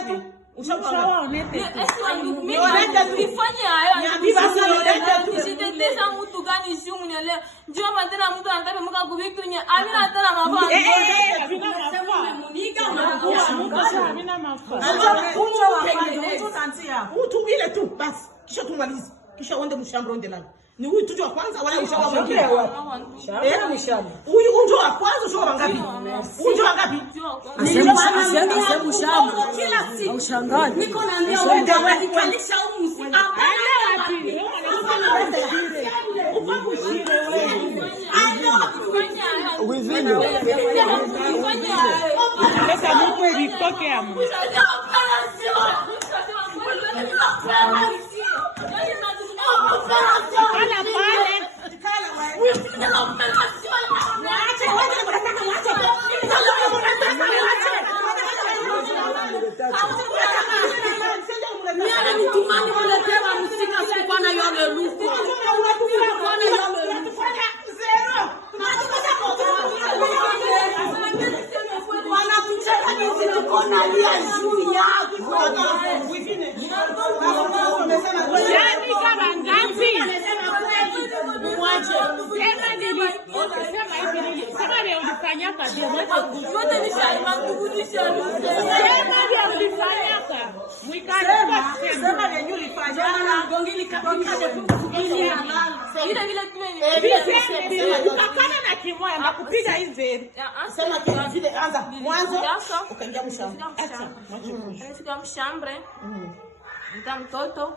wapi? Ushawa onete. Nifanye hayo. Usiteteza mtu gani si mnielewa. Njoo matena mtu anataka mka kuvitunya. Amina tena mabao. Amina mafaa. Mtu ile tu basi. Kisha tumalize. Kisha uende mshamba onde lalo. Ni huyu tu wa kwanza wala ushawa mwingine wapi? Mshamba. Huyu unjo wa kwanza ushawa wangapi? Unjo wangapi? Asema mshamba. Kila siku. Ushangazi. Niko naambia wewe kalisha umusi. Sasa mko ilitoke hapo. Kala pale. Tumani kuletewa msika sikwana yale luku. Yani kama ngapi? Sema leo ulifanya kazi Yote ni shamba kurudisha luku. Sema leo ulifanya Gongili kapika vile ukakana na kimoya na kupiga hivi. Sema vile anza mwanzo ukaingia mshamba. Nifika mshambre. Nika mtoto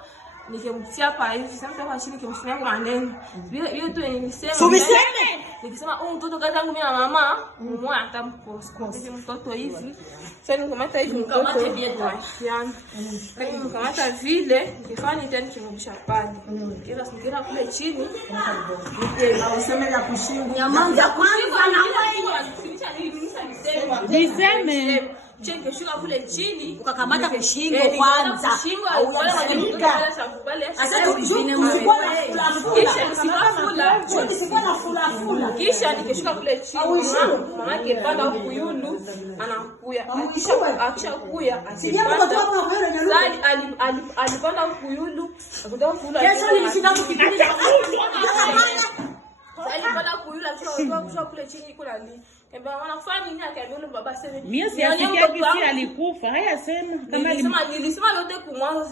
nikimtia pa hivi sasa kwa chini kimshimia kwa maneno. Hiyo tu nilisema. Subiseme. Nikisema mtoto kaza yangu mimi na mama, mmoja atampost. Hivi mtoto hivi. Sasa nikamata hivi mtoto vyetu. Kani nikamata vile nikifanya tena kimrudisha pale. Kila singira kule chini. Useme ya kushinda. Nyama ya kwanza na Niseme chenge shuka kule chini Ukakamata kushingo kwanza. Au kisha nikishuka kule chini mama yake panda huku yulu anakuya akisha kuya asipanda alipanda huku yulu akutoka kula Kesho nilishinda kukimbia. alipanda kuyula kisha kule chini kula ali kamba wanafanya nini akaambia baba sema mimi siasikia kisi alikufa. Haya sema kama nilisema yote kumwanzo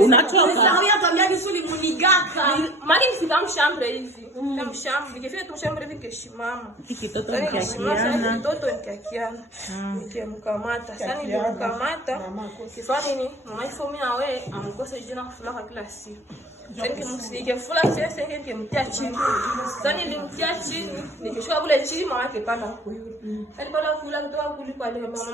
unatoka. Sasa yatambia nisuli munigaka. mali nifika mshambre hivi mshambre nikifika tu mshambre hivi keshimama Kitoto nikiana mtoto nikakiana nikimkamata sasa nilimkamata kifanya nini mama ifomi na wewe amkosa jina kufula kila siku Sasa fula sasa nikimtia chini. Sasa nilimtia chini, nikishuka kule chini mama yake panda huko. Alipanda kula kutoka kulipa ile mama